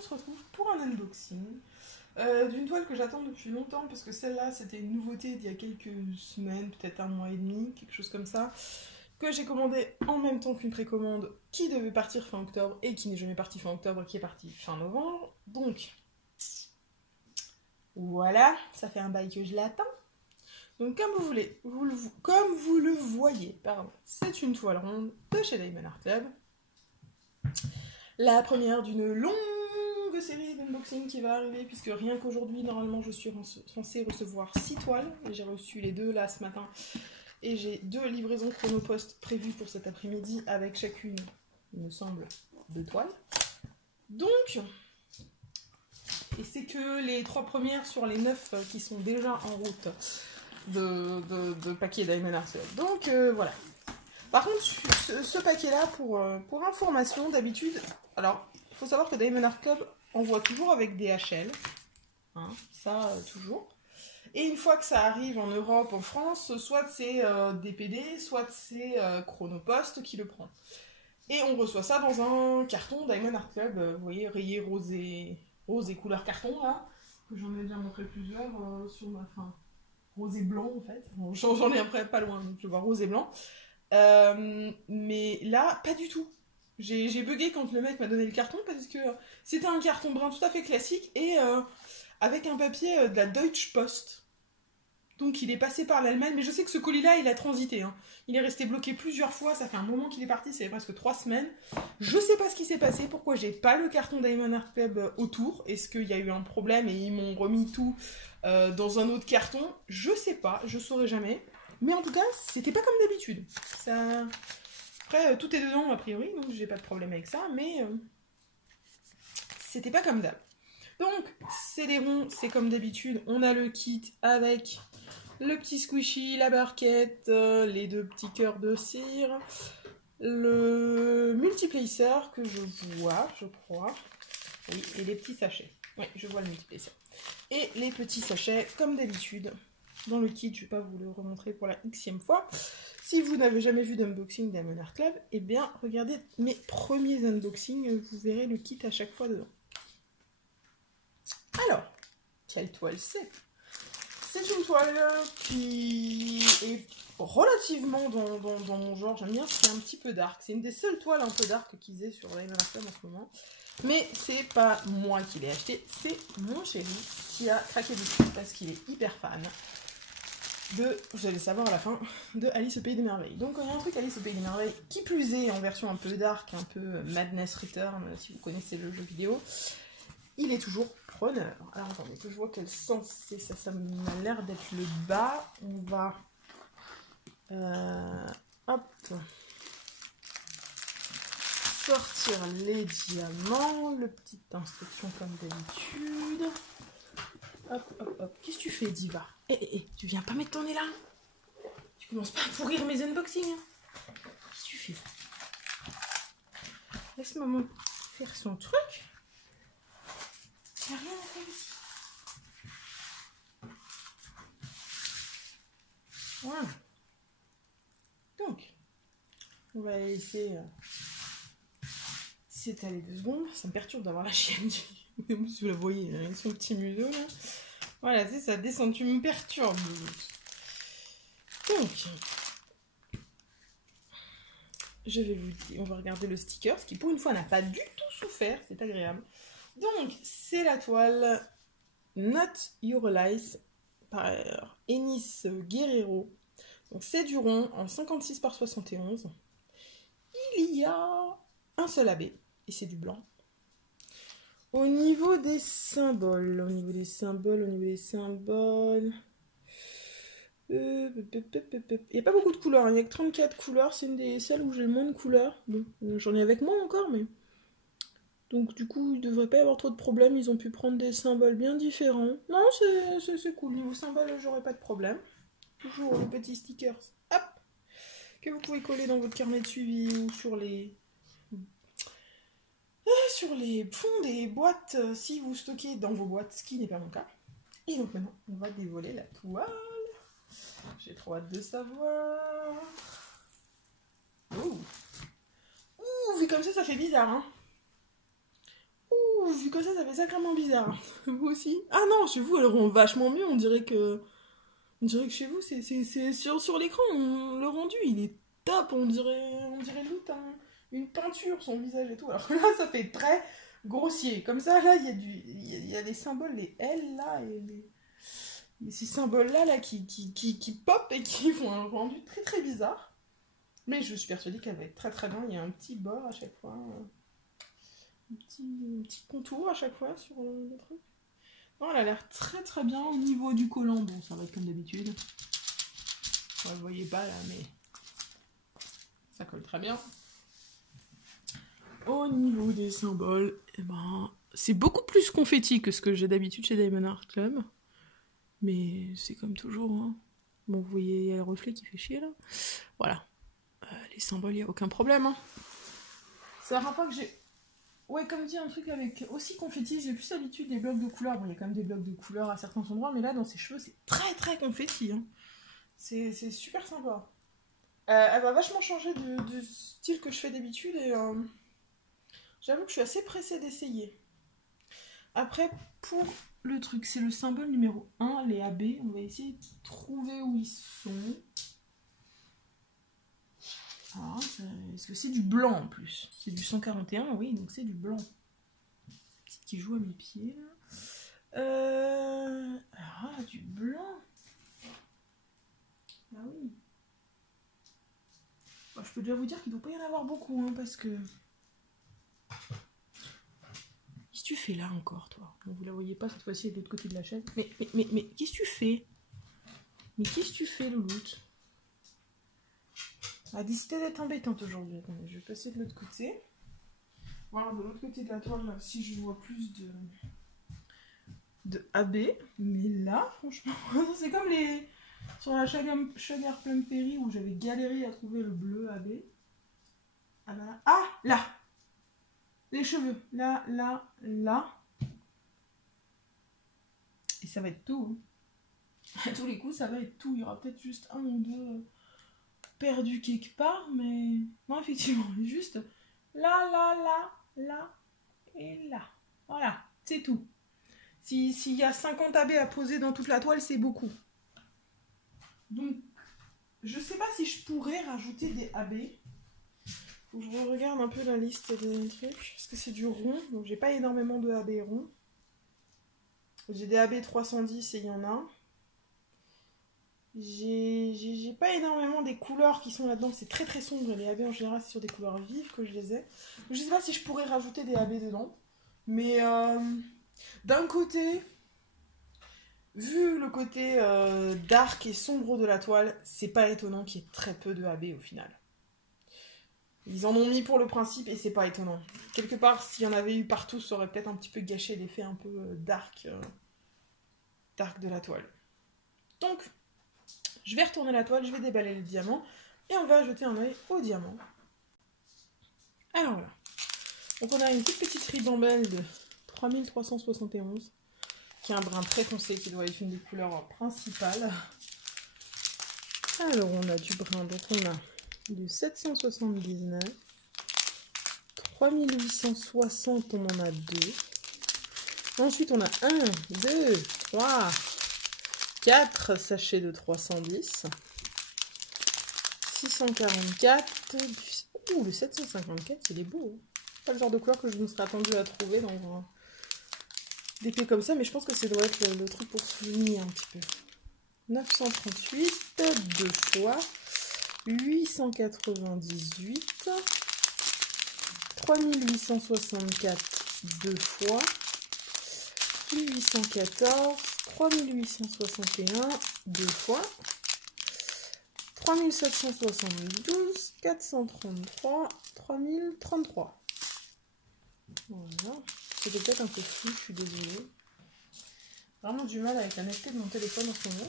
on se retrouve pour un unboxing d'une toile que j'attends depuis longtemps parce que celle-là c'était une nouveauté d'il y a quelques semaines, peut-être un mois et demi, quelque chose comme ça, que j'ai commandé en même temps qu'une précommande qui devait partir fin octobre et qui n'est jamais partie fin octobre, qui est partie fin novembre. Donc voilà, ça fait un bail que je l'attends. Donc comme vous le voyez, pardon, c'est une toile ronde de chez Diamond Art Club. La première d'une longue série d'unboxing qui va arriver, puisque rien qu'aujourd'hui, normalement, je suis censée recevoir 6 toiles. J'ai reçu les 2 là ce matin. Et j'ai 2 livraisons Chronopost prévues pour cet après-midi, avec chacune, il me semble, 2 toiles. Donc, et c'est que les 3 premières sur les 9 qui sont déjà en route de paquets Diamond Art Club. Donc, voilà. Par contre, ce paquet-là, pour information, d'habitude, alors, il faut savoir que Diamond Art Club envoie toujours avec DHL, hein, ça, toujours. Et une fois que ça arrive en Europe, en France, soit c'est DPD, soit c'est Chronopost qui le prend. Et on reçoit ça dans un carton Diamond Art Club, vous voyez, rayé rose et couleur carton, là, que j'en ai déjà montré plusieurs sur ma fin. Rose et blanc, en fait. Bon, j'en ai après pas loin, donc je vois rose et blanc. Mais là, pas du tout. J'ai bugué quand le mec m'a donné le carton parce que c'était un carton brun tout à fait classique et avec un papier de la Deutsche Post. Donc il est passé par l'Allemagne, mais je sais que ce colis-là, il a transité. Hein. Il est resté bloqué plusieurs fois, ça fait un moment qu'il est parti, c'est presque 3 semaines. Je sais pas ce qui s'est passé, pourquoi j'ai pas le carton Diamond Art Club autour. Est-ce qu'il y a eu un problème et ils m'ont remis tout dans un autre carton? Je sais pas, je saurai jamais. Mais en tout cas, c'était pas comme d'habitude. Ça... Après, tout est dedans a priori, donc j'ai pas de problème avec ça, mais c'était pas comme d'hab. Donc, c'est des ronds, c'est comme d'habitude. On a le kit avec le petit squishy, la barquette, les 2 petits cœurs de cire, le multiplacer que je vois, je crois. Oui, et les petits sachets. Oui, je vois le multiplacer. Et les petits sachets, comme d'habitude. Dans le kit, je ne vais pas vous le remontrer pour la xème fois. Si vous n'avez jamais vu d'unboxing Diamond Art Club, eh bien, regardez mes premiers unboxings, vous verrez le kit à chaque fois dedans. Alors, quelle toile c'est? C'est une toile qui est relativement dans mon genre. J'aime bien, c'est un petit peu dark. C'est une des seules toiles un peu dark qu'ils aient sur Diamond Art Club en ce moment. Mais c'est pas moi qui l'ai acheté, c'est mon chéri qui a craqué dessus parce qu'il est hyper fan de, vous allez savoir à la fin, de Alice au Pays des Merveilles. Donc il y a un truc Alice au Pays des Merveilles qui plus est en version un peu dark, un peu Madness Return, si vous connaissez le jeu vidéo, il est toujours preneur. Alors attendez, que je vois quel sens c'est, ça m'a l'air d'être le bas. On va... hop, sortir les diamants, le petite instruction comme d'habitude. Hop, hop, hop. Qu'est-ce que tu fais, Diva? Tu viens pas mettre ton nez là? Tu commences pas à pourrir mes unboxings, hein? Qu'est-ce que tu fais? Laisse maman faire son truc. Y'a rien à faire ici. Voilà. Donc, on va laisser s'étaler 2 secondes. Ça me perturbe d'avoir la chienne. Si vous la voyez, avec son petit museau là. Voilà, c'est ça, descend, tu me perturbes. Donc, je vais vous dire, on va regarder le sticker, ce qui pour une fois n'a pas du tout souffert, c'est agréable. Donc, c'est la toile Not Your Lies par Enis Guerrero. Donc, c'est du rond en 56 par 71. Il y a un seul AB, et c'est du blanc. Au niveau des symboles, il n'y a pas beaucoup de couleurs, il n'y a que 34 couleurs, c'est une des celles où j'ai le moins de couleurs. Bon, j'en ai avec moi encore, mais... Donc du coup, il ne devrait pas y avoir trop de problèmes, ils ont pu prendre des symboles bien différents. Non, c'est cool, niveau symbole, j'aurais pas de problème. Toujours le petit stickers, hop, que vous pouvez coller dans votre carnet de suivi ou sur les fonds des boîtes si vous stockez dans vos boîtes, ce qui n'est pas mon cas. Et donc maintenant, on va dévoiler la toile. J'ai trop hâte de savoir. Ouh, vu comme ça fait bizarre, hein. Ouh, vu comme ça fait sacrément bizarre. Vous aussi? Ah non, chez vous, elles rend vachement mieux. On dirait que chez vous, c'est sur l'écran, le rendu, il est top. On dirait limite une peinture, son visage et tout. Alors que là, ça fait très grossier. Comme ça, là, il y a des symboles, les L, là, et ces symboles-là là, qui pop et qui font un rendu très très bizarre. Mais je suis persuadée qu'elle va être très très bien. Il y a un petit bord à chaque fois. Un petit contour à chaque fois sur le truc. Non, elle a l'air très très bien au niveau du collant. Bon, ça va être comme d'habitude. Vous ne le voyez pas là, mais ça colle très bien. Au niveau des symboles, eh ben, c'est beaucoup plus confetti que ce que j'ai d'habitude chez Diamond Art Club. Mais c'est comme toujours. Hein. Bon, vous voyez, il y a le reflet qui fait chier là. Voilà. Les symboles, il n'y a aucun problème. Hein. C'est la première fois que j'ai... Ouais, comme dit, un truc avec aussi confetti, j'ai plus l'habitude des blocs de couleurs. Bon, il y a quand même des blocs de couleurs à certains endroits, mais là, dans ses cheveux, c'est très très confetti. Hein. C'est super sympa. Elle va vachement changer de style que je fais d'habitude et j'avoue que je suis assez pressée d'essayer. Après, pour le truc, c'est le symbole numéro 1, les AB. On va essayer de trouver où ils sont. Ah, est-ce que c'est du blanc en plus? C'est du 141, oui, donc c'est du blanc. Petit qui joue à mes pieds là. Ah, du blanc. Ah oui. Bon, je peux déjà vous dire qu'il ne doit pas y en avoir beaucoup, hein, parce que... Qu'est-ce que tu fais là encore, toi? Bon, vous la voyez pas cette fois-ci, elle est de l'autre côté de la chaise. Mais qu'est-ce que tu fais? Mais qu'est-ce que tu fais, Louloute? Elle a décidé d'être embêtante aujourd'hui. Attendez, je vais passer de l'autre côté. Voilà, de l'autre côté de la toile, là, si je vois plus de AB. Mais là, franchement, c'est comme les... Sur la Sugar Plum Fairy où j'avais galéré à trouver le bleu AB. Ah bah là. Ah, là! Les cheveux. Là, là, là. Et ça va être tout. Hein. À tous les coups, ça va être tout. Il y aura peut-être juste un ou deux... perdu quelque part, mais non, effectivement, juste là, là, là, là et là. Voilà, c'est tout. S'il y a 50 AB à poser dans toute la toile, c'est beaucoup. Donc, je sais pas si je pourrais rajouter des AB. Faut que je regarde un peu la liste des trucs, parce que c'est du rond, donc j'ai pas énormément de AB rond. J'ai des AB 310 et il y en a. J'ai pas énormément des couleurs qui sont là-dedans, c'est très très sombre. Les AB en général, c'est sur des couleurs vives que je les ai. Je sais pas si je pourrais rajouter des AB dedans, mais d'un côté, vu le côté dark et sombre de la toile, c'est pas étonnant qu'il y ait très peu de AB au final. Ils en ont mis pour le principe et c'est pas étonnant. Quelque part, s'il y en avait eu partout, ça aurait peut-être un petit peu gâché l'effet un peu dark de la toile. Donc, je vais retourner la toile, je vais déballer le diamant et on va jeter un œil au diamant. Alors voilà. Donc on a une toute petite ribambelle de 3371 qui est un brun très foncé qui doit être une des couleurs principales. Alors on a du brun, donc on a du 779, 3860 on en a 2. Ensuite on a 1, 2, 3, 4 sachets de 310, 644, ouh, le 754, il est beau. Pas le genre de couleur que je me serais attendue à trouver dans des pets comme ça, mais je pense que ça doit être le truc pour souligner un petit peu. 938, 2 fois, 898, 3864, 2 fois, 814, 3861, 2 fois, 3772, 433, 3033. Voilà. C'était peut-être un peu flou, je suis désolée. Vraiment du mal avec la netteté de mon téléphone en ce moment.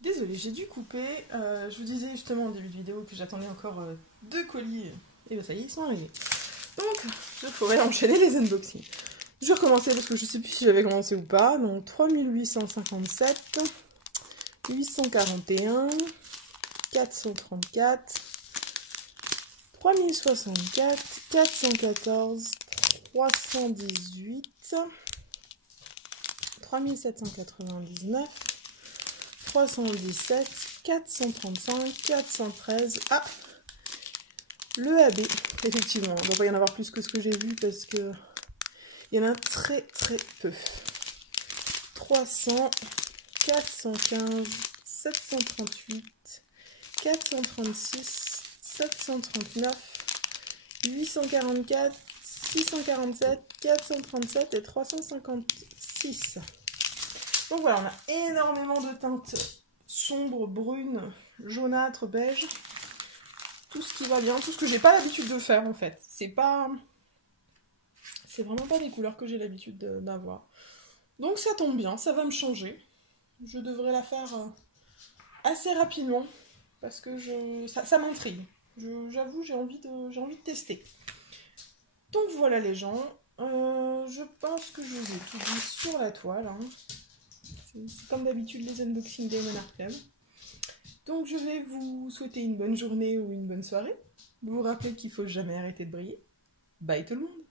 Désolée, j'ai dû couper. Je vous disais justement au début de vidéo que j'attendais encore 2 colis. Et bien ça y est, ils sont arrivés. Donc, je pourrais enchaîner les unboxings. Je vais recommencer parce que je ne sais plus si j'avais commencé ou pas. Donc, 3857, 841, 434, 3064, 414, 318, 3799, 317, 435, 413. Ah, le AB, effectivement, il ne doit pas y en avoir plus que ce que j'ai vu parce que il y en a très très peu. 300, 415, 738, 436, 739, 844, 647, 437 et 356. Donc voilà, on a énormément de teintes sombres, brunes, jaunâtres, beige. Tout ce qui va bien, tout ce que j'ai pas l'habitude de faire en fait. C'est vraiment pas des couleurs que j'ai l'habitude d'avoir. Donc ça tombe bien, ça va me changer. Je devrais la faire assez rapidement parce que ça m'intrigue. J'avoue, j'ai envie de tester. Donc voilà les gens, je pense que je vous ai tout dit sur la toile. Hein. C'est comme d'habitude les unboxings Diamond Art Club. Donc je vais vous souhaiter une bonne journée ou une bonne soirée. Vous rappeler qu'il ne faut jamais arrêter de briller. Bye tout le monde!